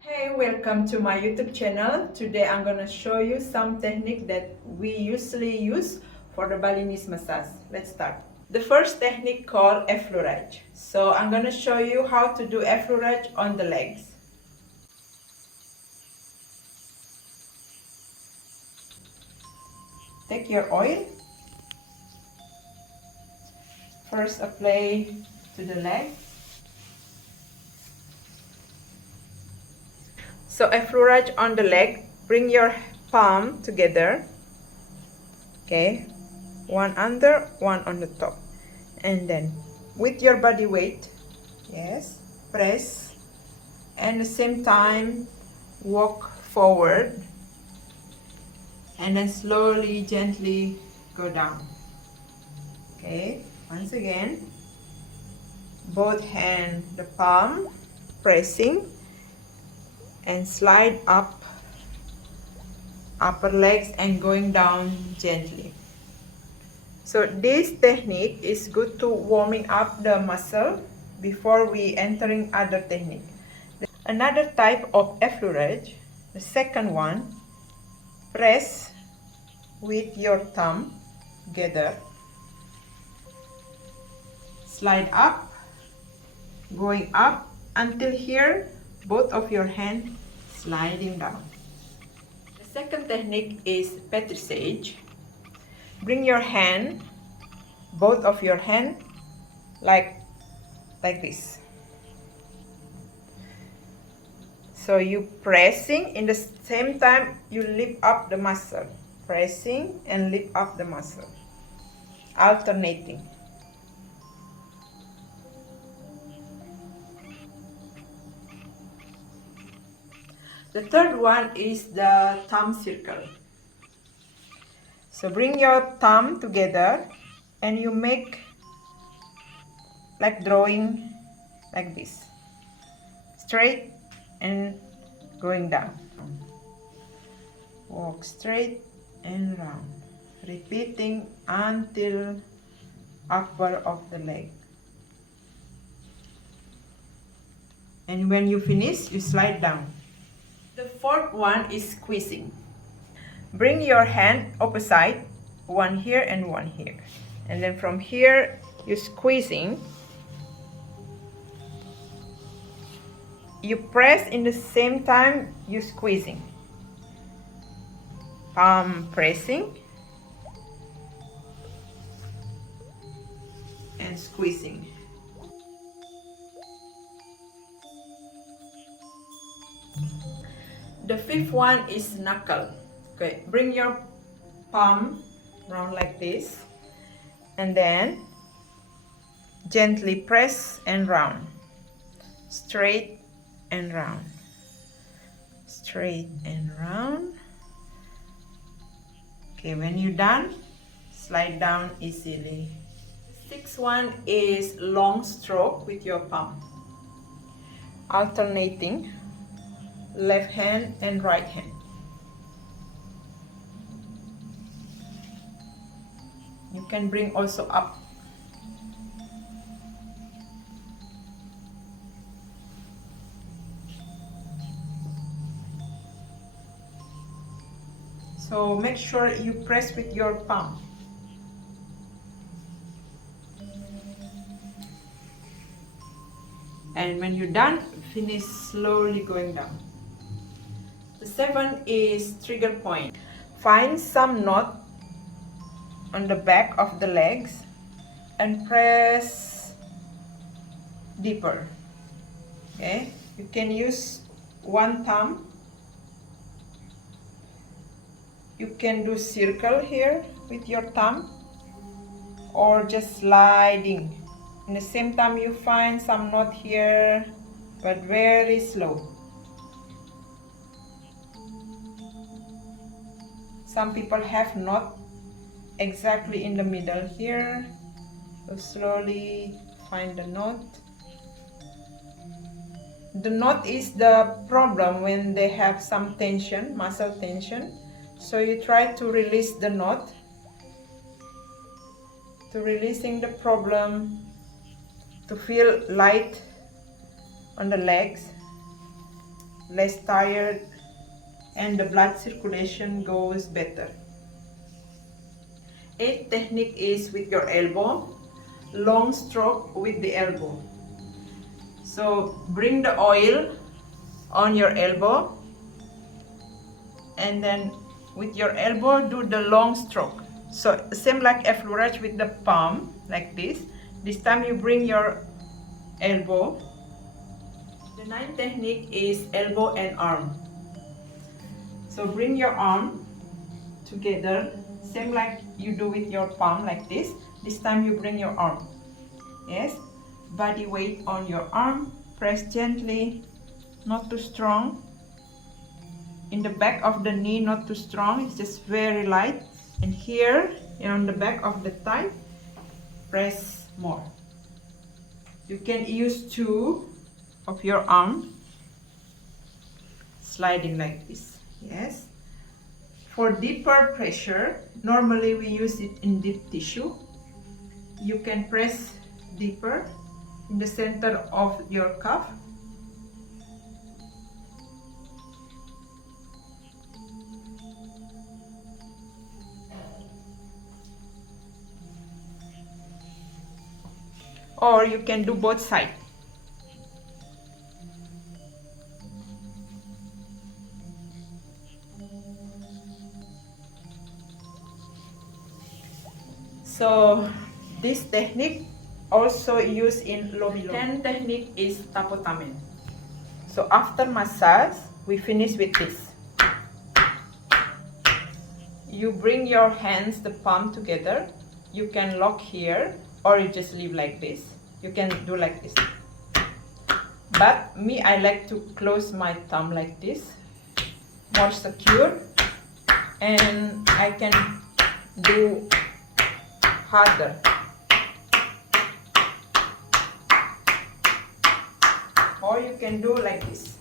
Hey, welcome to my YouTube channel. Today I'm gonna show you some technique that we usually use for the Balinese massage. Let's start. The first technique called Effleurage. So I'm gonna show you how to do Effleurage on the legs. Take your oil. First apply to the leg. So Effleurage on the leg. Bring your palm together. Okay, one under, one on the top, and then with your body weight, yes, press, and at the same time walk forward, and then slowly, gently go down. Okay, once again, both hands, the palm, pressing, and slide up upper legs and going down gently. So this technique is good to warming up the muscle before we entering other technique. Another type of effleurage, the second one, press with your thumb together, slide up, going up until here, both of your hands sliding down. The second technique is Petrissage. Bring your hand, both of your hand, like this. So you pressing, in the same time you lift up the muscle, pressing and lift up the muscle, alternating. The third one is the thumb circle. So bring your thumb together and you make like drawing like this, straight and going down. Walk straight and round, repeating until upper of the leg. And when you finish, you slide down. The fourth one is squeezing. Bring your hand opposite, one here and one here. And then from here, you're squeezing. You press in the same time you're squeezing. Palm pressing and squeezing. The fifth one is knuckle. Okay, bring your palm round like this and then gently press and round, straight and round, straight and round. Okay, when you're done, slide down easily. The sixth one is long stroke with your palm, alternating left hand and right hand. You can bring also up. So make sure you press with your palm. And when you're done, finish slowly going down. The seventh is trigger point. Find some knot on the back of the legs and press deeper. Okay, you can use one thumb. You can do circle here with your thumb or just sliding. In the same time you find some knot here, but very slow. Some people have knot exactly in the middle here, so slowly find the knot. The knot is the problem when they have some tension, muscle tension. So you try to release the knot, to releasing the problem, to feel light on the legs, less tired, and the blood circulation goes better. 8th technique is with your elbow, long stroke with the elbow. So bring the oil on your elbow and then with your elbow do the long stroke. So same like Effleurage with the palm, like this. This time you bring your elbow. The 9th technique is elbow and arm. So bring your arm together, same like you do with your palm, like this. This time you bring your arm. Yes, body weight on your arm, press gently, not too strong. In the back of the knee, not too strong, it's just very light. And here, on the back of the thigh, press more. You can use 2 of your arm, sliding like this. Yes. For deeper pressure, normally we use it in deep tissue. You can press deeper in the center of your calf. Or you can do both sides. So this technique also used in lobby. 10th technique is tapotement. So after massage, we finish with this. You bring your hands, the palm together. You can lock here or you just leave like this. You can do like this. But me, I like to close my thumb like this, more secure, and I can do harder. Or you can do like this.